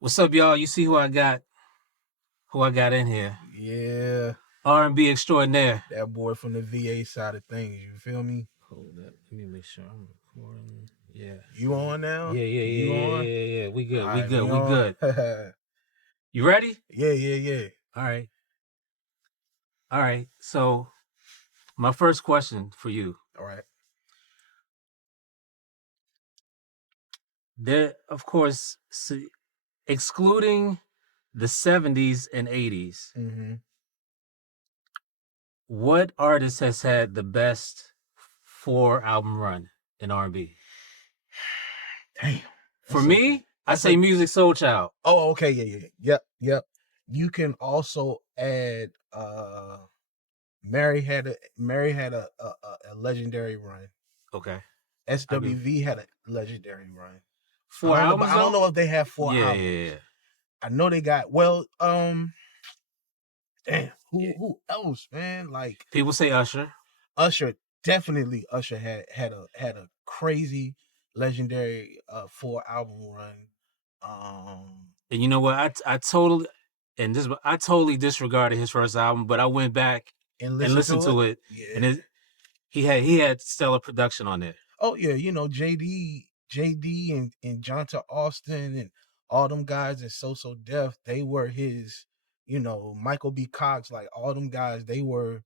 What's up, y'all? You see who I got in here? Yeah, R&B extraordinaire. that boy from the VA side of things. You feel me? Hold up. Let me make sure I'm recording. Yeah. You on now? You on? Yeah. We good. All We right, good. we We on? good. You ready? Yeah. All right. All right. So, my first question for you. All right. There, of course, excluding the 70s and 80s, Mm-hmm. what artist has had the best 4-album run in R&B? Damn. For me, I that's say Music Soulchild. Oh, okay. Yeah. Yep. You can also add Mary had a legendary run. Okay. SWV had a legendary run. I 4 don't know, but albums I don't though? know if they have 4 albums. Yeah. I know they got damn, who else, man? Like People say Usher. Usher, definitely Usher had a crazy legendary 4 album run. And you know what? I totally disregarded his first album, but I went back And and listen listened to it. to it, Yeah. and he had stellar production on it. Oh yeah, JD and Jonta Austin and all them guys in So Def, they were his, Michael B. Cox, like all them guys, they were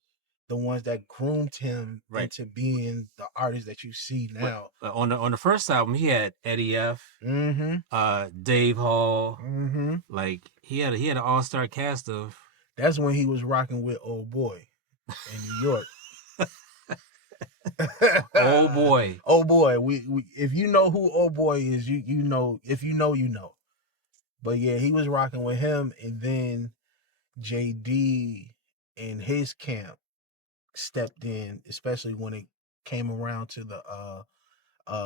the ones that groomed him Right. into being the artist that you see now. But on the first album, he had Eddie F, Dave Hall. Like he had an all-star cast of. That's when he was rocking with Old Boy in New York. Oh boy. Oh boy. We if you know who Old Boy is, you know. If you know, you know. But yeah, he was rocking with him, and then JD and his camp stepped in, especially when it came around to the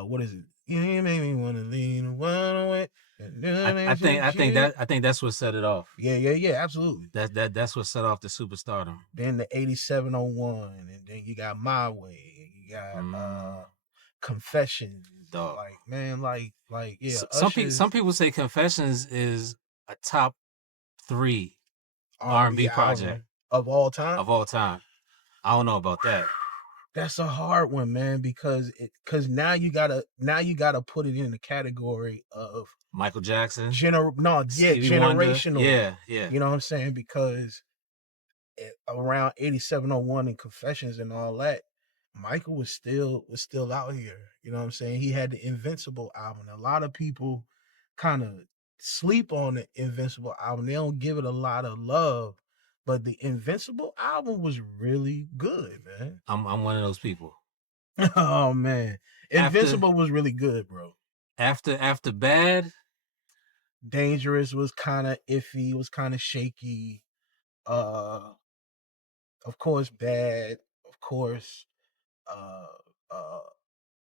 what is it? You made me want to lean away. I think that's what set it off. Yeah, absolutely. That's what set off the superstardom. Then the 8701, and then you got My Way, you got Confessions. Dog. Like, man, like yeah. Some people say Confessions is a top 3 R&B project of all time. I don't know about that. That's a hard one, man, because now you gotta put it in the category of Michael Jackson, generational. Yeah. You know what I'm saying? Because around 8701 and Confessions and all that, Michael was still out here. You know what I'm saying? He had the Invincible album. A lot of people kind of sleep on the Invincible album. They don't give it a lot of love. But the Invincible album was really good, man. I'm one of those people. Oh man. Invincible was really good, bro. After Bad, Dangerous was kind of iffy, was kind of shaky. Of course, Bad, of course, uh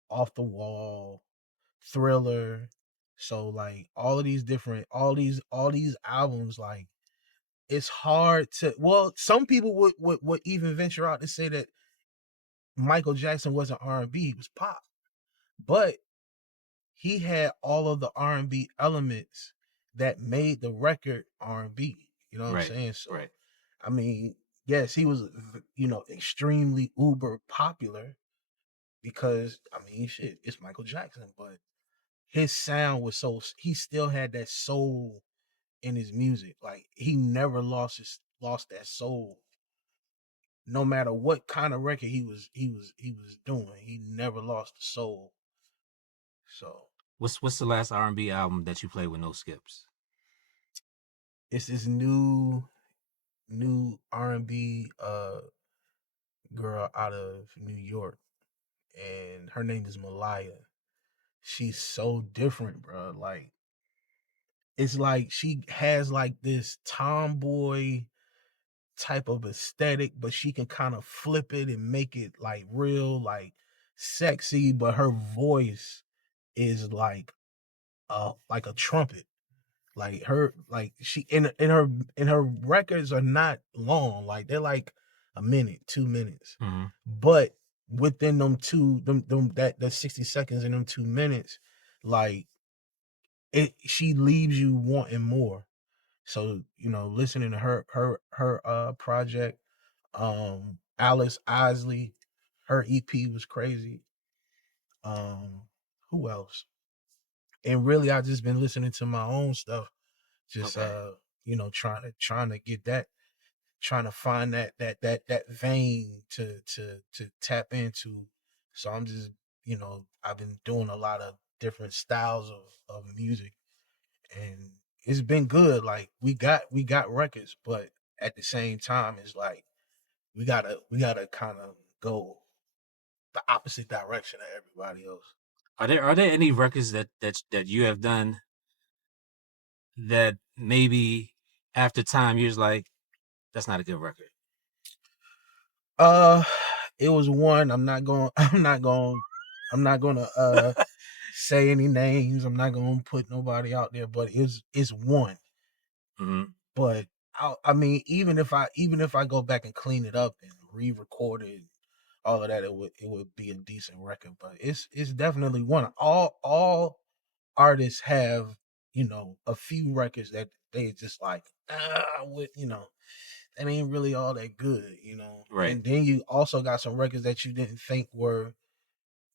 Off the Wall, Thriller. So like all these albums, like it's hard to, well, some people would even venture out to say that Michael Jackson wasn't R&B, he was pop. But he had all of the R&B elements that made the record R&B. You know what I'm saying? So, I mean, yes, he was, extremely uber popular because, I mean, shit, it's Michael Jackson, but his sound was he still had that soul in his music. Like he never lost that soul. No matter what kind of record he was doing, he never lost the soul. So what's the last R&B album that you played with no skips? It's this new R&B girl out of New York, and her name is Malaya. She's so different, bro. Like it's like she has like this tomboy type of aesthetic, but she can kind of flip it and make it like real, like sexy, but her voice is like a trumpet. Like her, like she in her records are not long. Like they're like a minute, 2 minutes. But within them that 60 seconds in them 2 minutes, like she leaves you wanting more. So, listening to her project, Alice Isley, her EP was crazy. Who else? And really, I just been listening to my own stuff, just Okay. trying to get that, trying to find that vein to tap into. So I'm just, I've been doing a lot of different styles of music, and it's been good. Like we got records, but at the same time, it's like we gotta kind of go the opposite direction of everybody else. Are there any records that you have done that maybe after time you're just like, that's not a good record? Uh, it was one. I'm not gonna say any names. I'm not gonna put nobody out there, but it's one. Mm-hmm. But I mean, even if I go back and clean it up and re-record it, all of that, it would be a decent record. But it's definitely one. All artists have, a few records that they just like, would, that ain't really all that good. Right, And then you also got some records that you didn't think were,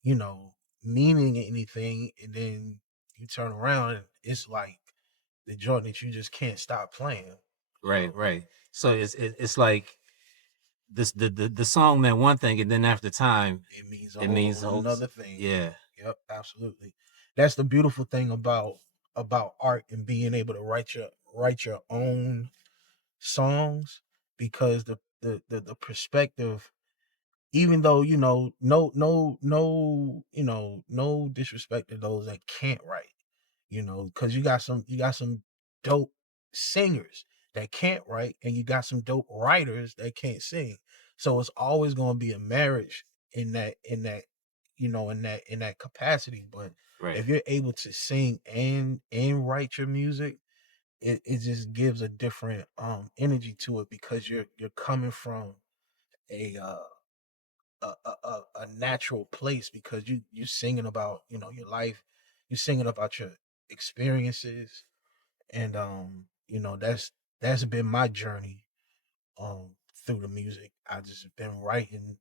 you know, meaning anything, and then you turn around and it's like the joint that you just can't stop playing. right, right. So it's like this the song meant one thing, and then after time, It means a it means whole nother thing. yeah, Yep, absolutely. That's the beautiful thing about art and being able to write your own songs, because the perspective, even though, no disrespect to those that can't write, because you got some dope singers that can't write, and you got some dope writers that can't sing. So it's always going to be a marriage in that capacity. But right, if you're able to sing and write your music, it just gives a different energy to it, because you're coming from a a natural place, because you singing about, your life, you're singing about your experiences. And that's been my journey through the music. I just been writing,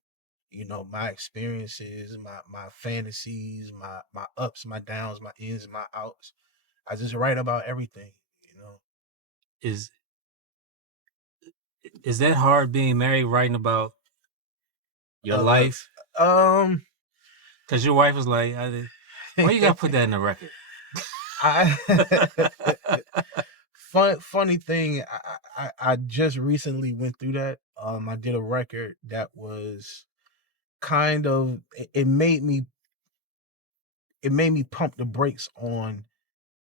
my experiences, my fantasies, my ups, my downs, my ins, my outs. I just write about everything. is is that hard being married, writing about your Look, life? um Because your wife was like, why you gotta put that in the record? I funny thing, I just recently went through that. I did a record that was kind of, it made me pump the brakes on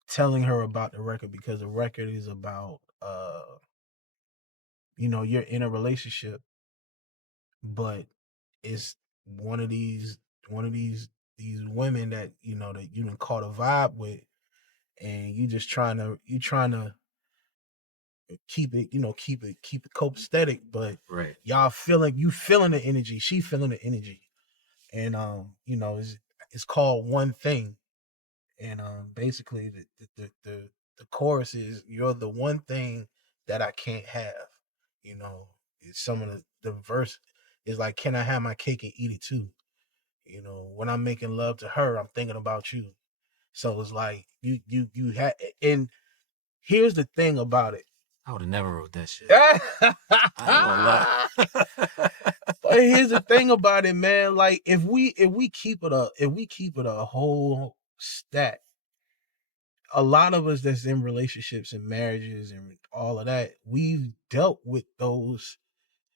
telling her about the record, because the record is about, you're in a relationship, but it's one of these women that, that you done caught a vibe with, and you trying to keep it copacetic, but Right. you feeling the energy, she feeling the energy. And it's called One Thing. And basically the chorus is, you're the one thing that I can't have. It's some of the verse is like, can I have my cake and eat it too? When I'm making love to her, I'm thinking about you. So it's like, you had. And here's the thing about it. I would have never wrote that shit. But I ain't gonna lie. here's the thing about it, man. Like, if we keep it a whole stat, a lot of us that's in relationships and marriages and all of that, we've dealt with those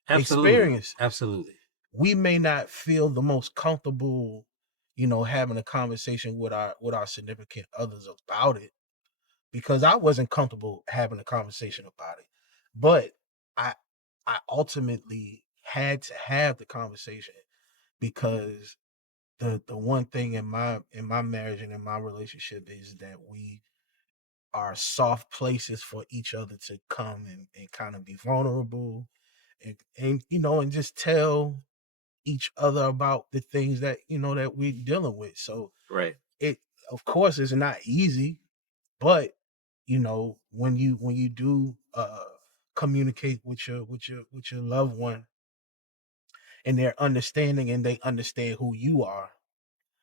Absolutely, experiences. absolutely. We may not feel the most comfortable, having a conversation with our significant others about it, because I wasn't comfortable having a conversation about it. But I I ultimately had to have the conversation, because the one thing in my marriage and in my relationship is that we are soft places for each other to come and kind of be vulnerable, and just tell each other about the things that we're dealing with. So Right. it, of course, is not easy. But when you do communicate with your loved one, and they're understanding and they understand who you are,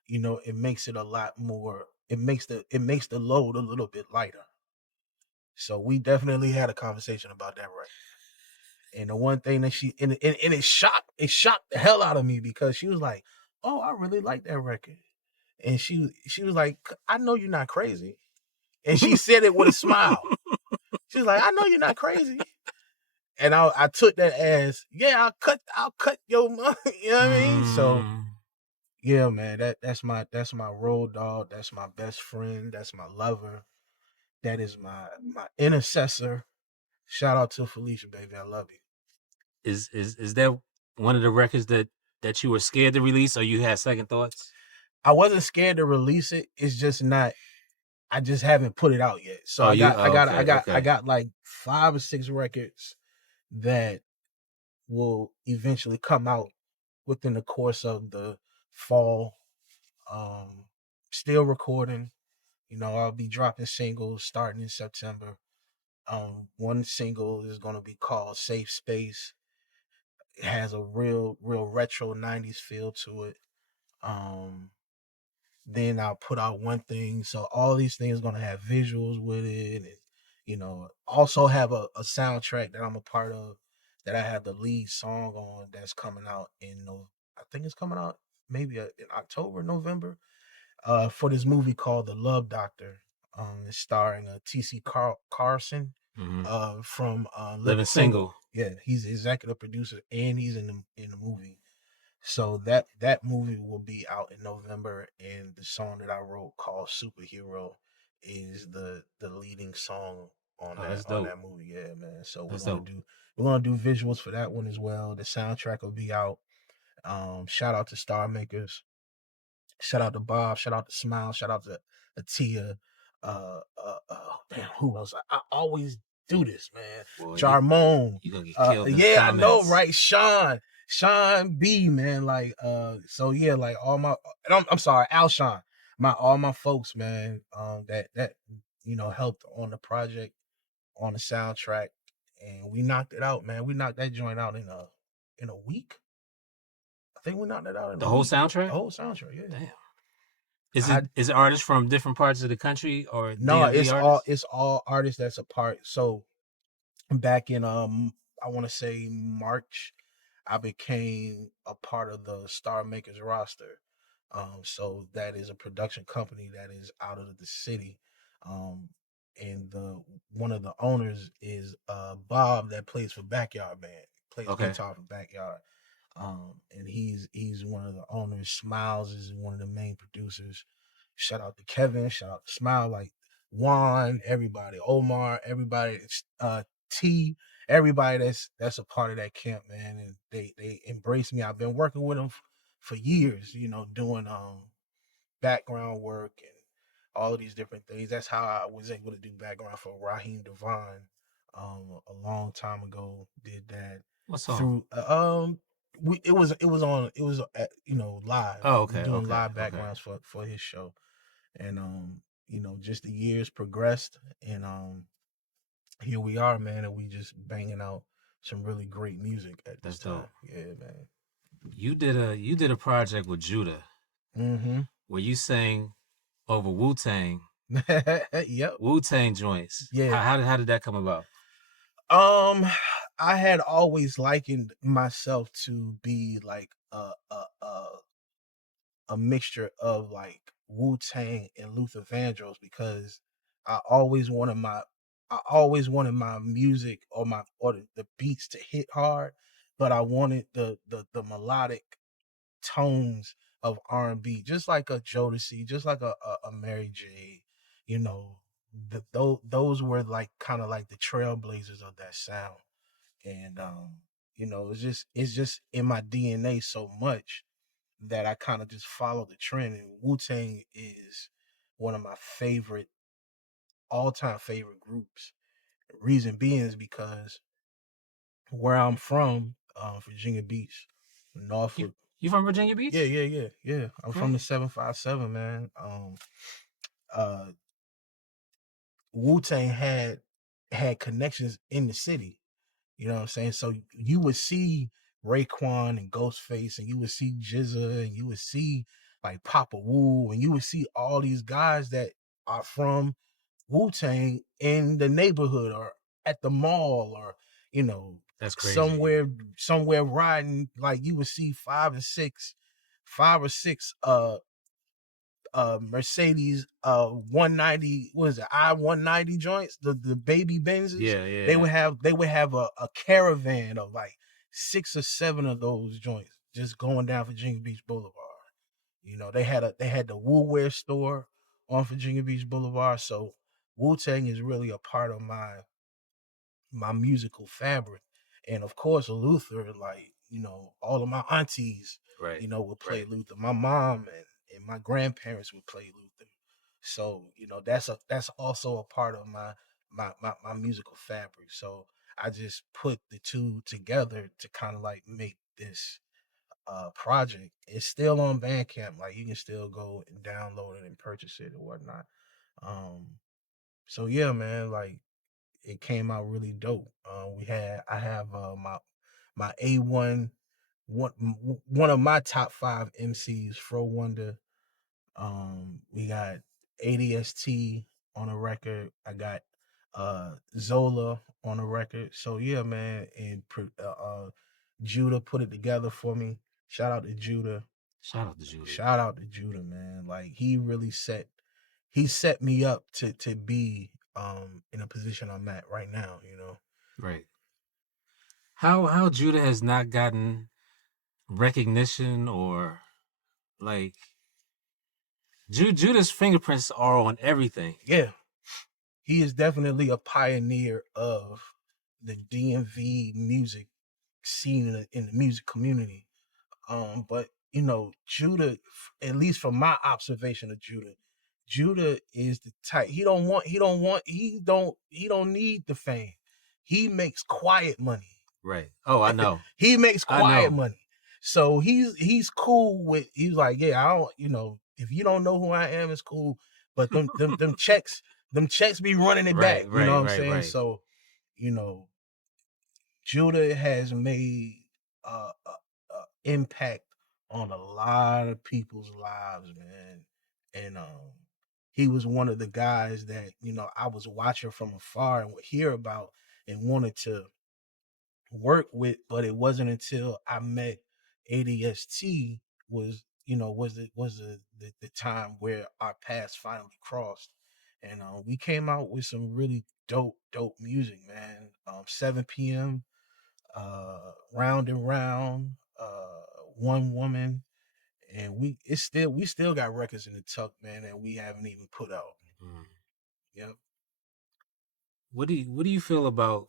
it makes it a lot more. It makes the load a little bit lighter. So we definitely had a conversation about that record. And the one thing that and it shocked the hell out of me, because she was like, "Oh, I really like that record." And she was like, "I know you're not crazy." And she said it with a smile. She was like, "I know you're not crazy." And I took that as, yeah, I'll cut your money. You know what I mean? So Mm, yeah, man, that's my road dog. That's my best friend. That's my lover. That is my intercessor. Shout out to Felicia, baby. I love you. is that one of the records that you were scared to release, or you had second thoughts? I wasn't scared to release it. It's just not. I just haven't put it out yet. So Oh, I you got I got I okay, got I okay. got like 5 or 6 records that will eventually come out within the course of the fall. Um, Still recording. I'll be dropping singles starting in September. One single is gonna be called "Safe Space." It has a real retro '90s feel to it. Um, then I'll put out one thing. So all these things gonna have visuals with it, and also have a soundtrack that I'm a part of, that I have the lead song on, that's coming out in no I think it's coming out maybe in October, November, for this movie called The Love Doctor. It's starring TC Carson, Hmm. from Living Living Single. Single. Yeah, he's the executive producer and he's in the movie. So that movie will be out in November, and the song that I wrote called "Superhero" is the leading song on Oh, that that's on dope. that movie. Yeah, man. So That's dope. we're gonna do visuals for that one as well. The soundtrack will be out. Shout out to Star Makers. Shout out to Bob. Shout out to Smile. Shout out to Atia. Damn, who else? I always do this, man. Boy, Jarmon. you gonna get killed in the Yeah, I know, comments. right? Sean B, man. Like, so yeah, like all my, I'm sorry, Alshon. All my folks, man. That helped on the project, on the soundtrack, and we knocked it out, man. We knocked that joint out in a week. I think we knocked it out in The a whole week. The soundtrack? whole soundtrack, yeah. Damn. I Is it had is it artists from different parts of the country or No, DMV artists? it's all artists that's a part. So back in I want to say March, I became a part of the Star Makers roster. So that is a production company that is out of the city. Um, and the one of the owners is Bob, that plays for Backyard Band, plays Okay. guitar for Backyard. And he's one of the owners. Smiles is one of the main producers. Shout out to Kevin. Shout out to Smile, like Juan, everybody, Omar, everybody, T, everybody that's a part of that camp, man. And they embrace me. I've been working with them for years, doing background work and all of these different things. That's how I was able to do background for Raheem Devon a long time ago. Did that What song? through it was live. Oh, We okay, doing okay, live okay. backgrounds for his show. And just the years progressed, and here we are, man, and we just banging out some really great music at this That's time. dope. Yeah, man. You did a project with Judah Mm-hmm. where you sang over Wu-Tang, Yep. Wu-Tang joints. Yeah. How did that come about? Um, I had always likened myself to be like a mixture of like Wu Tang and Luther Vandross, because I always wanted my I always wanted my music, or the beats to hit hard, but I wanted the melodic tones of R&B, just like a Jodeci, just like a Mary J. You know, those were like kind of like the trailblazers of that sound. And it's just in my DNA so much that I kind of just follow the trend. And Wu Tang is one of my favorite, all time favorite groups. Reason being is because where I'm from, Virginia Beach, You Norfolk. you from Virginia Yeah, Beach? yeah, yeah, yeah. I'm from Okay. the 757, man. Uh, Wu-Tang had connections in the city. You know what I'm saying? So you would see Raekwon and Ghostface, and you would see Jizza, and you would see like Papa Wu, and you would see all these guys that are from Wu-Tang in the neighborhood or at the mall, or you know, That's crazy. somewhere riding. Like you would see five or six Mercedes 190, what is it, I-190 joints, the baby Benzes. Yeah, They yeah. would have a caravan of like 6 or 7 of those joints just going down Virginia Beach Boulevard. You know, they had the Wu Wear store on Virginia Beach Boulevard. So Wu-Tang is really a part of my musical fabric. And of course, Luther, like, you know, all of my aunties, Right, you know, would play right. Luther. My mom and my grandparents would play Luther. So, you know, that's also a part of my musical fabric. So I just put the two together to kind of like make this project. It's still on Bandcamp. Like you can still go and download it and purchase it or whatnot. Um, so yeah, man, like it came out really dope. I have my A1, one one of my top 5 MCs, Fro Wonder. We got ADST on a record. I got Zola on a record. So yeah, man, and Judah put it together for me. Shout out to Judah. Shout out to Judah. Shout out to Judah, man. Like he set me up to be in a position I'm at right now, you know. Right. How Judah has not gotten recognition, or like Judah's fingerprints are on everything. Yeah. He is definitely a pioneer of the DMV music scene in the music community. But you know, Judah, at least from my observation of Judah, Judah is the type he don't need the fame. He makes quiet money. Right. Oh, I know. He makes I quiet know. money. So he's cool with, he's like, yeah, I don't, you know, if you don't know who I am, it's cool. But them checks be running it back. Right, You know what right, I'm right, saying? right. So, you know, Judah has made impact on a lot of people's lives, man. And he was one of the guys that, you know, I was watching from afar and would hear about and wanted to work with, but it wasn't until I met ADST was, you know, was the time where our paths finally crossed. And we came out with some really dope music, man. 7 p.m., round and round, one woman, and we still got records in the tuck, man, that we haven't even put out. Mm. Yep. What do you feel about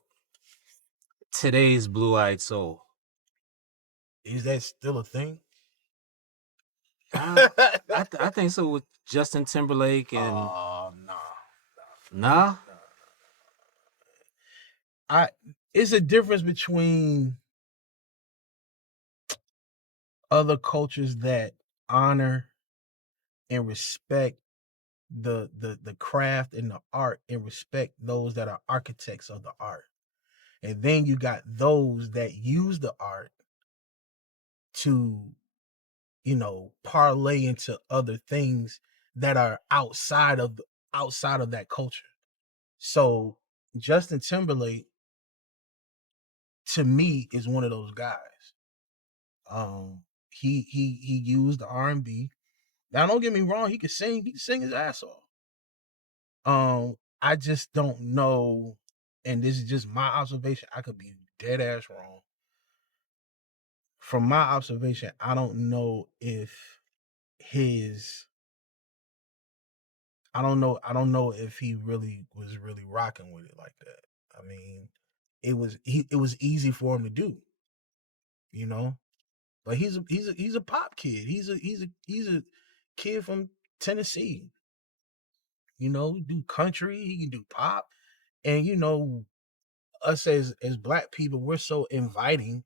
today's blue-eyed soul? Is that still a thing? Uh, I think so, with Justin Timberlake and Nah. nah. Nah. I It's a difference between other cultures that honor and respect the craft and the art and respect those that are architects of the art. And then you got those that use the art to, you know, parlay into other things that are outside of that culture. So Justin Timberlake to me is one of those guys. He used the R&B. Now don't get me wrong, he can sing his ass off. I just don't know, and this is just my observation. I could be dead ass wrong. From my observation, I don't know if his I don't know if he really was really rocking with it like that. I mean, it was easy for him to do, you know. But he's a pop kid. He's a kid from Tennessee. You know, do country, he can do pop. And you know, us as black people, we're so inviting,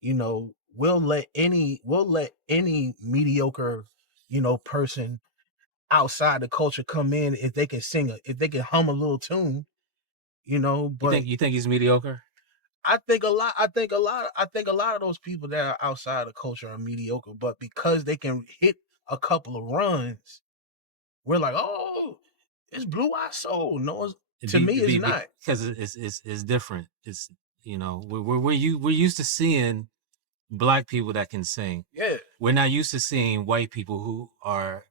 you know, we'll let any mediocre, you know, person outside the culture come in if they can if they can hum a little tune, you know. But You think he's mediocre? I think a lot of those people that are outside the culture are mediocre, but because they can hit a couple of runs, we're like, oh, it's Blue Eye Soul. No, to me, it's not. Because it's different. It's, you know, we're used to seeing black people that can sing. Yeah, We're not used to seeing white people who are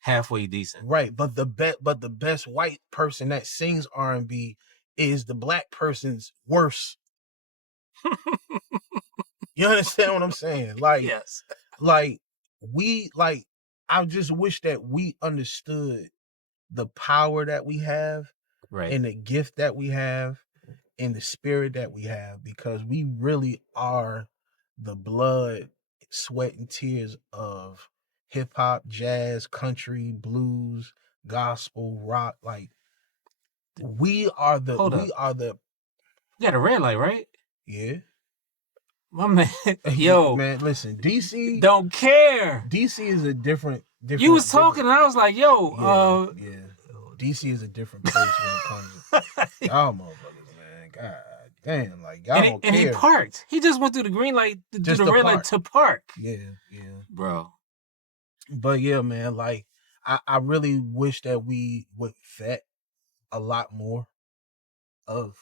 halfway decent. right. But the best white person that sings R&B is the black person's worse. You understand what I'm saying? Yes. Like we like. I just wish that we understood the power that we have Right. and the gift that we have and the spirit that we have, because we really are the blood, sweat, and tears of hip hop, jazz, country, blues, gospel, rock. Like Hold up. we are the You got a red light, right? yeah. My man, Yeah, yo, man, listen, don't care. DC is a You was talking, different. and I was like, yo, Yeah, yeah. DC is a different place when it comes to y'all motherfuckers, man. God damn, like y'all don't and he care. parked. He just went through the green light, through Just the the red light part. to park, Yeah, yeah. bro. But yeah, man, like I really wish that we would vet a lot more of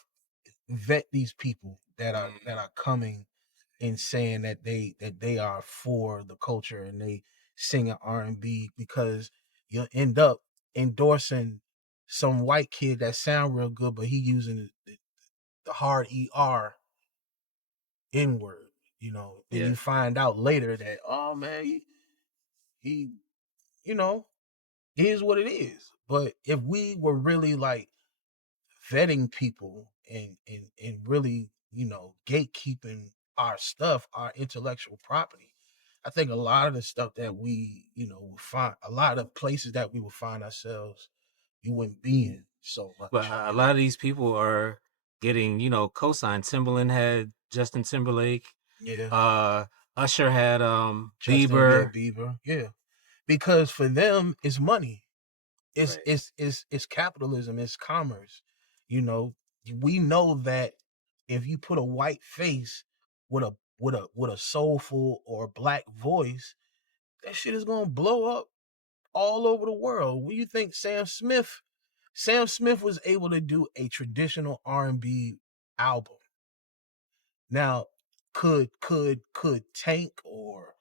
vet these people that are coming and saying that they are for the culture and they sing R&B, because you'll end up endorsing some white kid that sound real good, but he using the hard N word, you know. Then Yeah. you find out later that, oh man, he you know, is what it is. But if we were really like vetting people and really, you know, gatekeeping our stuff, our intellectual property, I think a lot of the stuff that we, you know, will find, a lot of places that we will find ourselves, we wouldn't be in so But much, a you lot know. of these people are getting, you know, co-signed. Timberland had Justin Timberlake. Yeah, Uh, Usher had Justin, yeah, Bieber. Bieber, yeah, because for them it's money. Right. It's capitalism, it's commerce. You know, we know that if you put a white face with a soulful or black voice, that shit is gonna blow up all over the world. What do you think Sam Smith was able to do a traditional R&B album? Now, could Tank or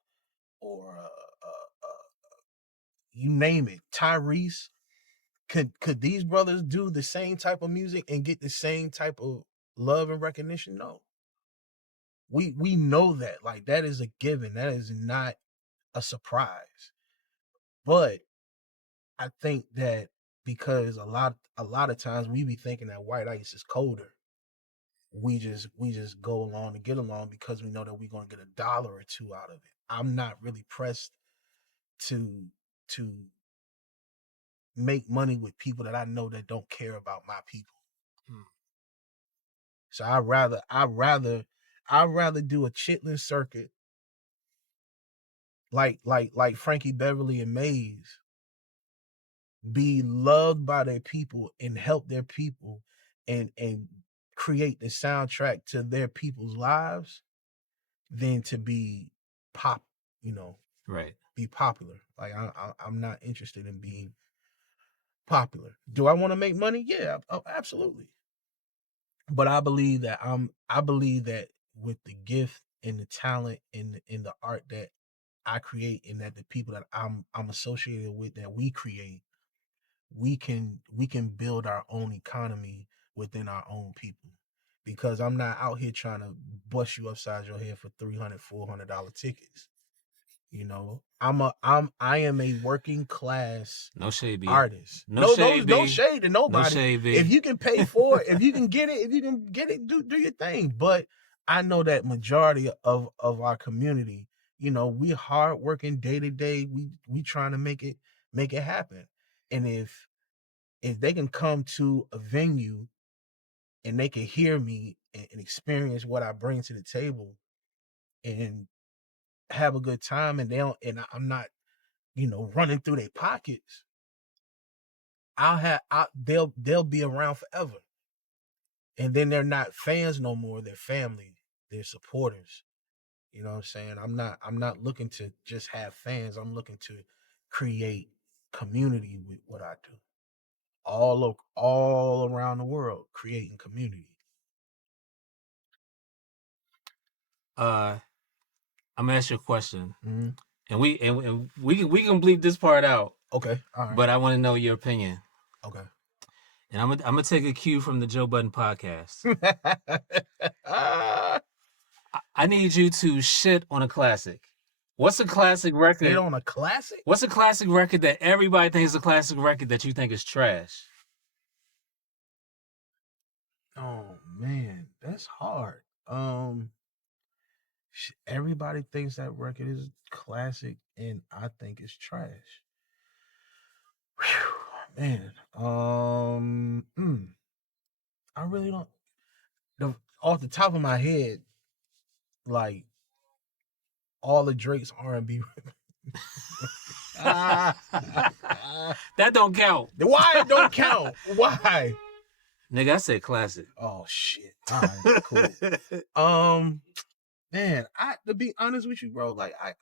you name it, Tyrese, could these brothers do the same type of music and get the same type of love and recognition? No. We know that. Like, that is a given. That is not a surprise. But I think that because a lot of times we be thinking that white ice is colder, we just go along to get along because we know that we're gonna get $1 or two out of it. I'm not really pressed to to make money with people that I know that don't care about my people. Mm. So I'd rather do a chitlin circuit like Frankie Beverly and Maze, be loved by their people and help their people and create the soundtrack to their people's lives, than to be pop, you know, Right. be popular. Like I'm not interested in being popular. Do I want to make money? Yeah, absolutely. But I believe that with the gift and the talent and the art that I create, and that the people that I'm associated with, that we create, we can build our own economy within our own people. Because I'm not out here trying to bust you upside your head for $300 $400 tickets. You know, I am a working class No shade, B. artist. No shade, No B. shade to No nobody. shade, If B. you can pay for it, if you can get it, do your thing. But I know that majority of our community, you know, we hard working day to day. We trying to make it happen. And if they can come to a venue and they can hear me and experience what I bring to the table and have a good time, and they don't, and I'm not, you know, running through their pockets, they'll be around forever. And then they're not fans no more, they're family, they're supporters. You know what I'm saying? I'm not looking to just have fans. I'm looking to create community with what I do. All around the world, creating community. I'm gonna ask you a question, Mm-hmm. and we can bleep this part out. Okay, all right. But I want to know your opinion. Okay. And I'm gonna take a cue from the Joe Budden podcast. I need you to shit on a classic. What's a classic record? Shit on a classic? What's a classic record that everybody thinks is a classic record that you think is trash? Oh man, that's hard. Everybody thinks that record is classic, and I think it's trash. Whew, man, I really don't. Off the top of my head, like all the Drake's R&B. That don't count. Why it don't count? Why? Nigga, I said classic. Oh shit. All right, cool. Man, to be honest with you, bro, like I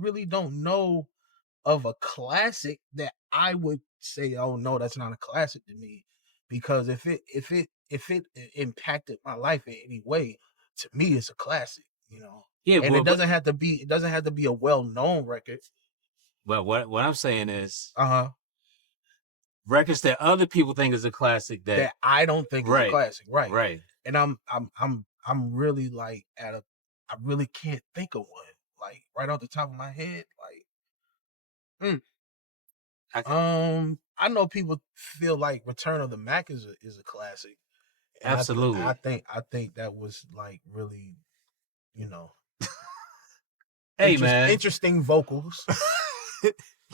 really don't know of a classic that I would say, oh no, that's not a classic to me. Because if it impacted my life in any way, to me it's a classic, you know. Yeah, and it doesn't have to be a well-known record. But what I'm saying is, Uh-huh. records that other people think is a classic that I don't think is a classic, right? Right. And I'm really like I really can't think of one like right off the top of my head. Like, I know people feel like Return of the Mac is a classic. And absolutely. I think that was like really, you know, hey man, interesting vocals.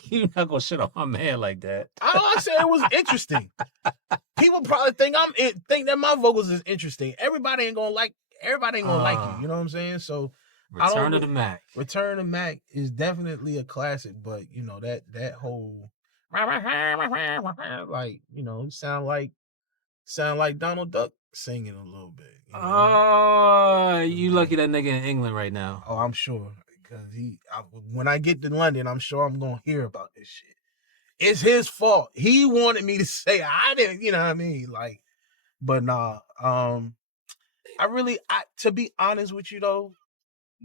You're not gonna shit on my man like that. I said it was interesting. People probably think think that my vocals is interesting. Everybody ain't gonna like you. You know what I'm saying? So Return of the Mac. Return of the Mac is definitely a classic, but you know that whole like, you know, sound like Donald Duck singing a little bit. You know? Oh, you lucky that nigga in England right now. Oh, I'm sure, because when I get to London, I'm sure I'm gonna hear about this shit. It's his fault. He wanted me to say I didn't, you know what I mean? Like, but nah. To be honest with you though,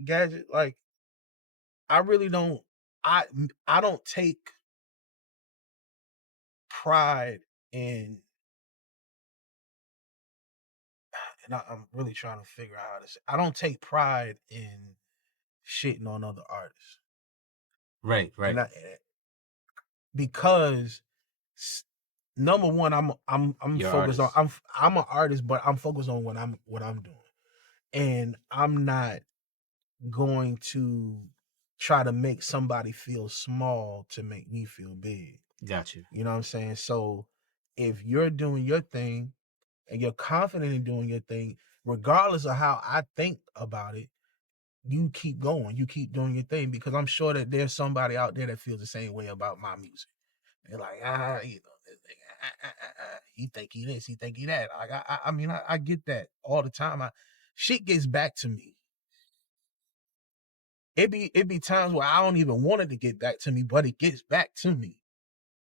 Gadget, like, I really don't. I don't take pride in, and I'm really trying to figure out how to say. I don't take pride in shitting on other artists. Right. Because number one, I'm focused on I'm an artist, but I'm focused on what I'm doing, and I'm not going to try to make somebody feel small to make me feel big. Got you. You know what I'm saying? So if you're doing your thing and you're confident in doing your thing, regardless of how I think about it, you keep going, you keep doing your thing, because I'm sure that there's somebody out there that feels the same way about my music. They're like, you know, he think he this, he think he that. I mean, I get that all the time. Shit gets back to me. It be times where I don't even want it to get back to me, but it gets back to me.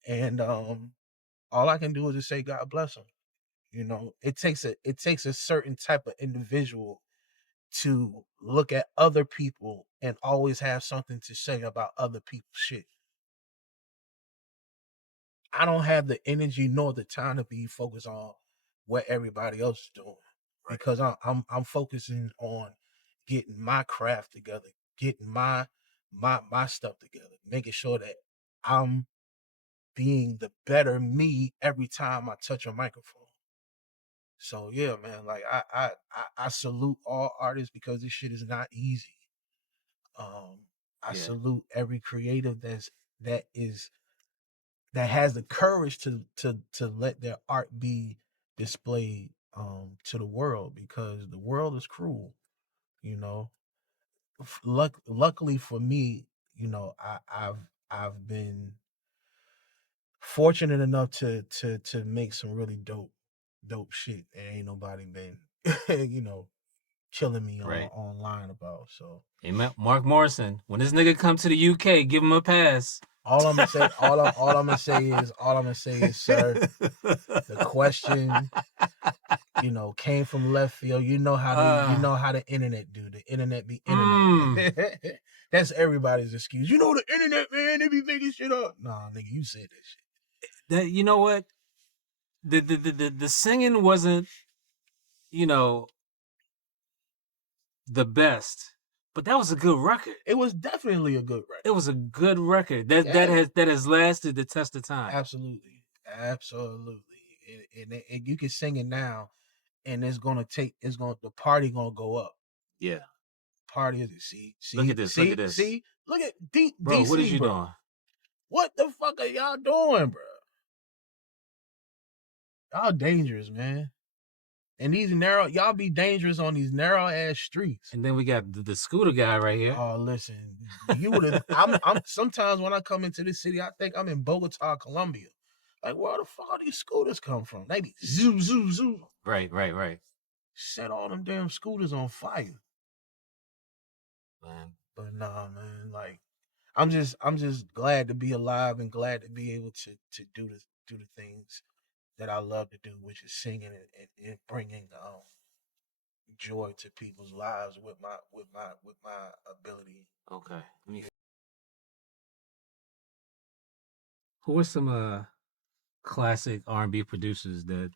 And all I can do is just say God bless him. You know, it takes a certain type of individual to look at other people and always have something to say about other people's shit. I don't have the energy nor the time to be focused on what everybody else is doing, because I'm focusing on getting my craft together, getting my stuff together, making sure that I'm being the better me every time I touch a microphone. So yeah, man, like I salute all artists, because this shit is not easy. I salute every creative that has the courage to let their art be displayed to the world, because the world is cruel, you know. Luckily for me, you know, I've been fortunate enough to make some really dope shit. And ain't nobody been, killing me Right. online about. So Hey, Mark Morrison, when this nigga come to the UK, give him a pass. all I'm gonna say is, sir, the question, came from left field. You know how the internet do. The internet be internet. That's everybody's excuse. The internet, man, they be making shit up. Nah, nigga, you said that shit. That, you know what? The singing wasn't, the best, but that was a good record. It was definitely a good record. It was a good record that has lasted the test of time. Absolutely. And you can sing it now, and the party gonna go up. Yeah. Party is see. Look at this. Look at this. See, look at bro. DC, What is you bro. doing? What the fuck are y'all doing, bro? Y'all dangerous, man. And these y'all be dangerous on these narrow ass streets. And then we got the scooter guy right here. Oh, listen, you would have. I'm sometimes when I come into this city, I think I'm in Bogota, Colombia. Like, where the fuck are these scooters come from? They be zoom, zoom, zoom. Right. Set all them damn scooters on fire. Man. But nah, man. Like, I'm just glad to be alive and glad to be able to do the things that I love to do, which is singing and bringing joy to people's lives with my ability. Okay. Who are some classic R&B producers that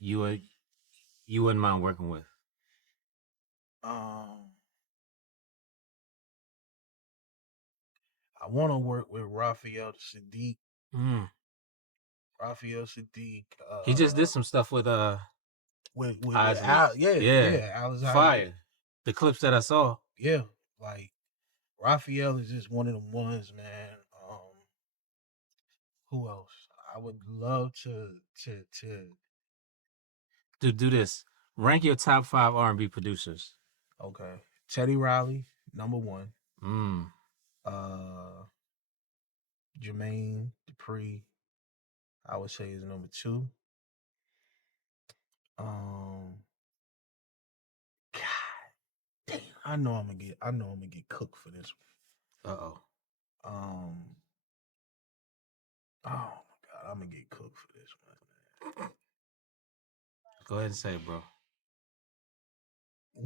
you wouldn't mind working with? I want to work with Raphael Sadiq. Mm. Raphael Sadiq. He just did some stuff with Al, yeah, Alice Fire. The clips that I saw. Yeah, like Raphael is just one of them ones, man. Who else? I would love to do this. Rank your top 5 R&B producers. Okay. Teddy Riley, number 1. Mm. Jermaine Dupri, I would say, is number 2. God damn, I know I'm gonna get cooked for this one. Uh-oh. Oh my God, I'm gonna get cooked for this one. Go ahead and say it, bro.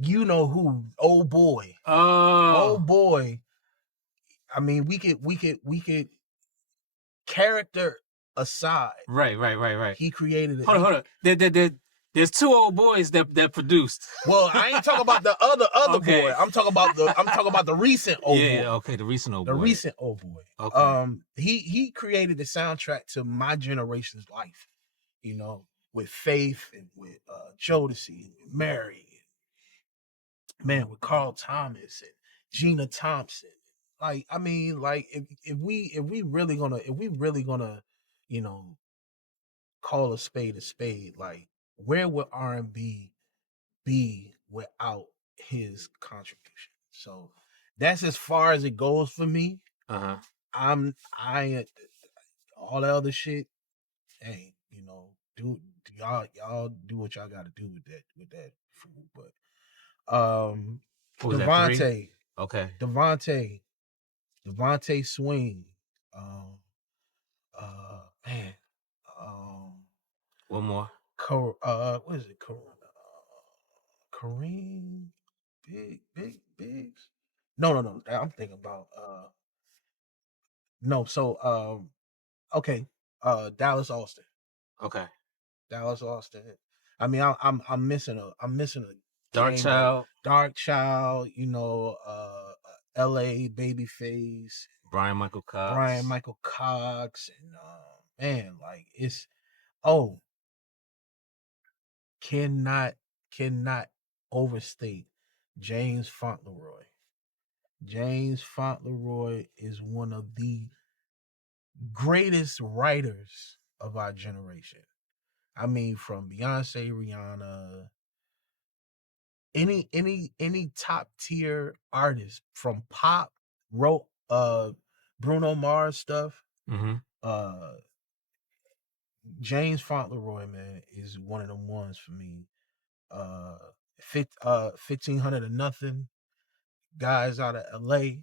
You know who? Oh boy. Oh boy. I mean, we could character aside. Right. He created it. Hold on. There's 2 old boys that produced. Well, I ain't talking about the other okay. Boy. I'm talking about the recent old boy. Yeah, okay, the recent old boy. The recent old boy. Okay. He created the soundtrack to my generation's life. With Faith and with Jodeci and with Mary, man, with Carl Thomas and Gina Thompson. Like, I mean, like if we really gonna call a spade, like, where would R&B be without his contribution? So that's as far as it goes for me. Uh-huh. I all the other shit, hey, do y'all do what y'all gotta do with that food. But Devontae. Okay. Devontae Swing. Man. One more. What is it? Kareem Biggs? No. I'm thinking about no. So okay. Dallas Austin. Okay. Dallas Austin. I mean, I'm missing a Dark Child. L.A. Babyface. Brian Michael Cox. And man, like, it's cannot overstate James Fauntleroy. James Fauntleroy is one of the greatest writers of our generation. I mean, from Beyonce, Rihanna, any top tier artist from pop wrote Bruno Mars stuff. Mm-hmm. Uh, James Fauntleroy, man, is one of them ones for me. Uh, 1500 or nothing. Guys out of LA.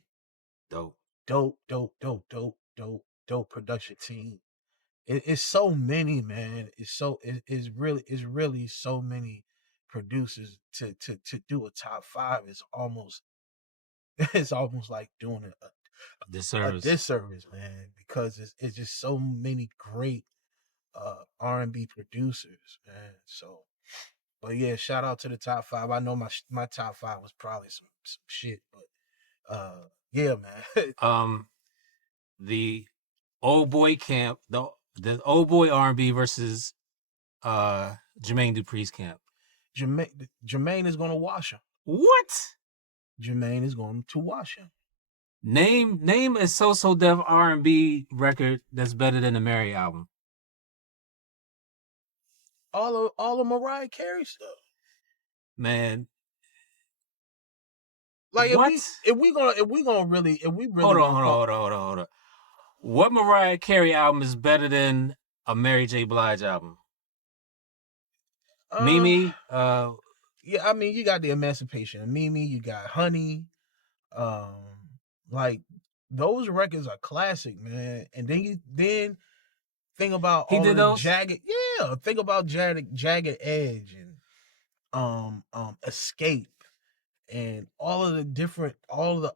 Dope. Dope production team. It's so many, man. It's really so many producers to do a top five is almost it's almost like doing a Disservice. disservice, man, because it's just so many great R&B producers, man. So, but yeah, shout out to the top five. I know my top five was probably some shit, but yeah, man. Um, the old boy camp, the old boy R&B versus Jermaine Dupri's camp. Jermaine is gonna wash him. What? Jermaine is going to wash him. Name a So Def R&B record that's better than the Mary album. All of Mariah Carey stuff. Man, Like what? if we really Hold on, gonna hold on. What Mariah Carey album is better than a Mary J. Blige album? uh Mimi, yeah, I mean you got the Emancipation of Mimi, you got Honey, um like those records are classic, man. And then think about he all of did the those? think about jagged edge and Escape and all of the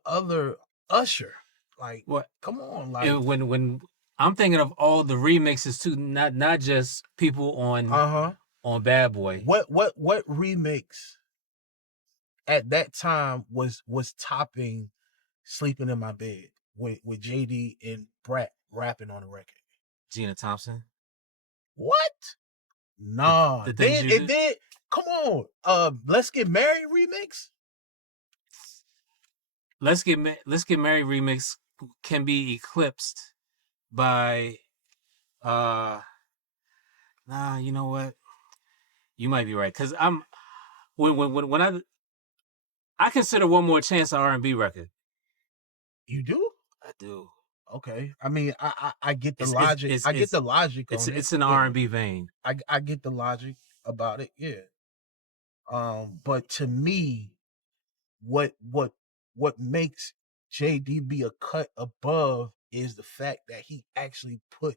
other Usher. Like, What? come on, like, And when I'm thinking of all the remixes too, not just people uh-huh. on Bad Boy. What remix at that time was topping Sleeping in My Bed with JD and Brat rapping on the record? Gina Thompson. What? Nah. The things you do. Then come on. Let's Get Married remix? Let's get married remix can be eclipsed by nah, you know what? You might be right cuz I'm when I consider One More Chance an R&B record. You do? I do. Okay. I mean, I get the It's logic. I get the logic on it. it's an Yeah. R&B vein. I get the logic about it. Yeah. But to me, what what what makes JD be a cut above is the fact that he actually put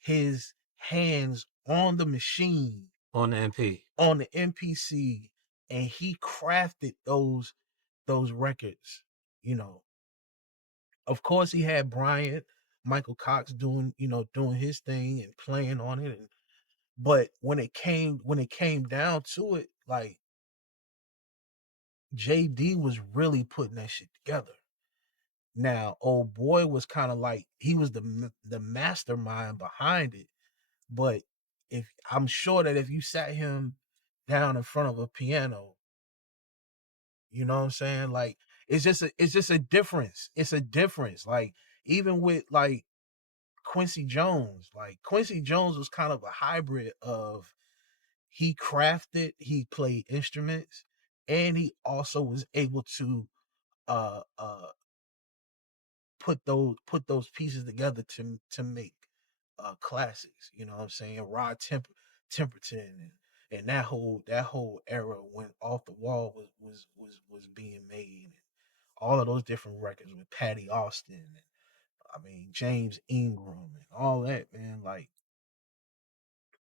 his hands on the machine, On the MP. on the MPC, and he crafted those records. You know, of course, he had Bryant, Michael Cox doing his thing and playing on it, but when it came down to it, like JD was really putting that shit together. Now, old boy was kind of like he was the mastermind behind it, but if I'm sure that if you sat him down in front of a piano, you know what I'm saying? Like it's just a difference. It's a difference. Like even with like Quincy Jones, like Quincy Jones was kind of a hybrid of he crafted, he played instruments, and he also was able to uh uh put those pieces together to make classics. You know what I'm saying? Temperton and that whole era when Off the Wall was being made. And all of those different records with Patty Austin and I mean James Ingram and all that, man. Like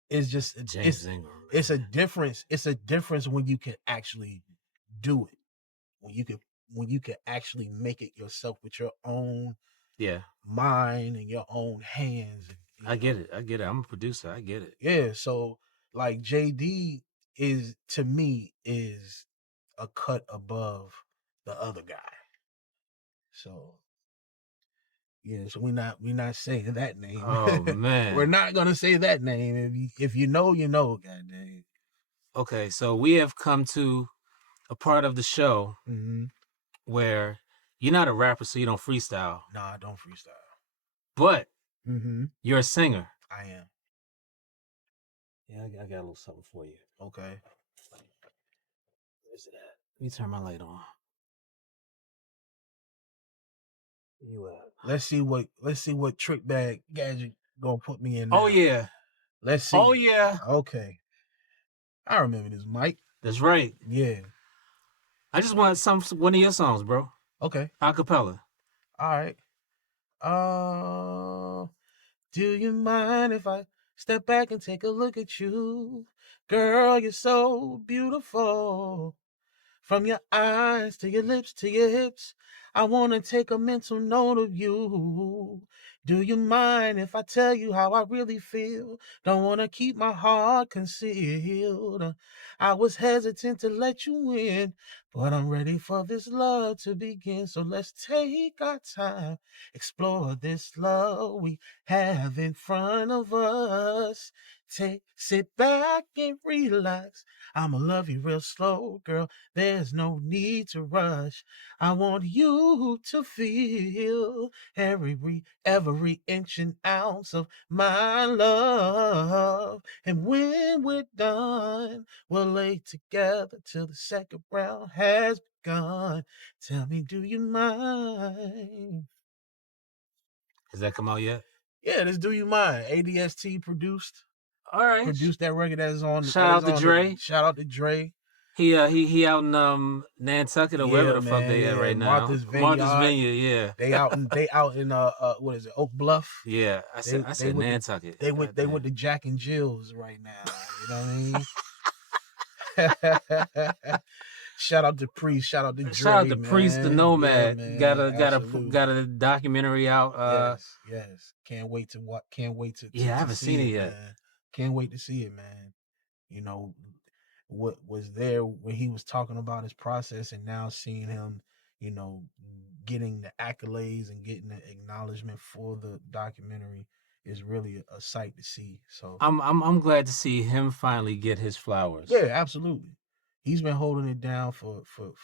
it's just James Ingram, it's a man. difference. It's a difference when you can actually do it. When you can actually make it yourself with your own Yeah. mind and your own hands. I get it. I get it. I'm a producer. I get it. Yeah. So like JD is to me is a cut above the other guy. So yeah, so we not saying that name. Oh We're man. not gonna say that name. If you know, you know, goddamn. Okay, so we have come to a part of the show Mm-hmm. where you're not a rapper, so you don't freestyle, Nah, I don't freestyle. but Mm-hmm. you're a singer. I am. Yeah, I got a little something for you. Okay. Where's it at? Let me turn my light on. You Let's see what trick bag gadget gonna put me in Oh now. yeah. Let's Oh see. yeah. Okay, I remember this, Mike. That's right. Yeah. I just want one of your songs, bro. Okay. Acapella. All right. Uh, do you mind if I step back and take a look at you? Girl, you're so beautiful. From your eyes to your lips to your hips, I want to take a mental note of you. Do you mind if I tell you how I really feel? Don't want to keep my heart concealed. I was hesitant to let you in, but I'm ready for this love to begin. So let's take our time, explore this love we have in front of us. Sit back and relax. I'ma love you real slow, girl. There's no need to rush. I want you to feel every inch and ounce of my love. And when we're done, we'll lay together till the second round has begun. Tell me, do you mind? Has that come out yet? Yeah, this Do You Mind? ADST All right. produced that record that is on Shout out to the Dre. shout out to Dre. He out in Nantucket or wherever Yeah, the fuck man. they at Yeah, right now. Martha's Martha's Vineyard. Vineyard, yeah. They out in what is it, Oak Bluff. Yeah. I They said went to Nantucket. God they damn. went to Jack and Jill's right now. You know what I mean? Shout out to Priest, shout out to Shout out Dre, to Priest the man. Yeah, Nomad. man. Absolutely. Got a documentary out. Yes, yes. Can't wait to what can't wait Yeah, I to haven't seen see it it, yet. man. Can't wait to see it, man. You know, what was there when he was talking about his process, and now seeing him, you know, getting the accolades and getting the acknowledgement for the documentary is really a sight to see. So I'm glad to see him finally get his flowers. yeah, absolutely. He's been holding it down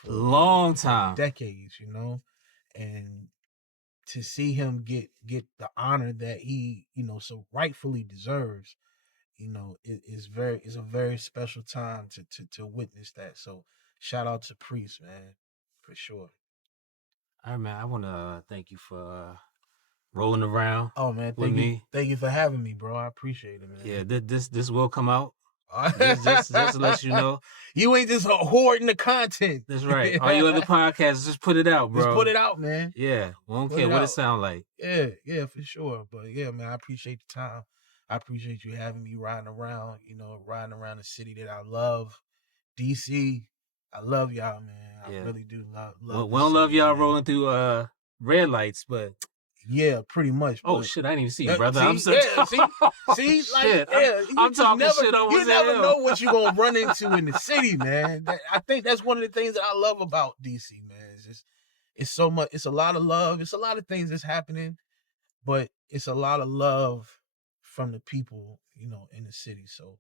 Long for time. decades, you know, and to see him get the honor that he, you know, so rightfully deserves, you know, it's a very special time to witness that. So shout out to Priest, man, for sure. All right, man. I want to thank you for rolling around Oh man, with me. thank you for having me, bro. I appreciate it, Yeah, man. this will come out. Just to let you know. You ain't just hoarding the content. That's right. All your other podcasts, just put it out, Just put bro. it out, man. Yeah, we don't Put care it what it out. sound like. Yeah, for sure. But yeah, man, I appreciate the time. I appreciate you having me riding around, you know, riding around the city that I love, DC. I love y'all, man. I Yeah, really do love we the don't love city, y'all man. rolling through red lights, but Yeah, pretty much. oh But shit, I didn't even see, brother. I'm see, so yeah, oh, see, like, shit. yeah, I'm talking shit you almost never hell. know what you're gonna run into in the city, man. I think that's one of the things that I love about DC, man. It's so much. It's a lot of love. It's a lot of things that's happening, but it's a lot of love from the people, you know, in the city. So,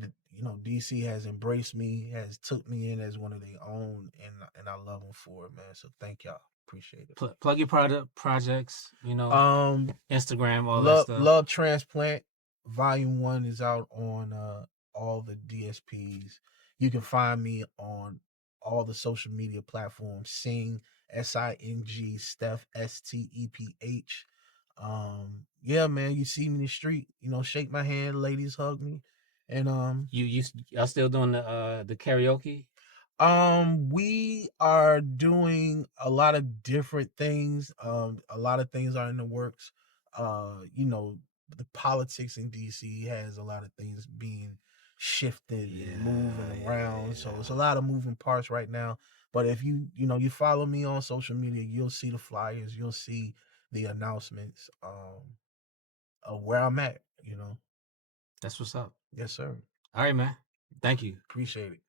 you know, DC has embraced me, has took me in as one of their own, and I love them for it, man. So thank y'all, appreciate it. Plug your projects, Instagram, all that stuff. Love Transplant Volume 1 is out on all the DSPs. You can find me on all the social media platforms. Sing Sing Steph Steph. Yeah, man, you see me in the street, you know, shake my hand, ladies hug me. And Y'all still doing the karaoke? we are doing a lot of different things. A lot of things are in the works. You know, the politics in DC has a lot of things being shifted and moving around. So it's a lot of moving parts right now. But if you know, you follow me on social media, you'll see the flyers, you'll see the announcements of where I'm at, you know. That's what's up. Yes, sir. All right, man. Thank you. Appreciate it.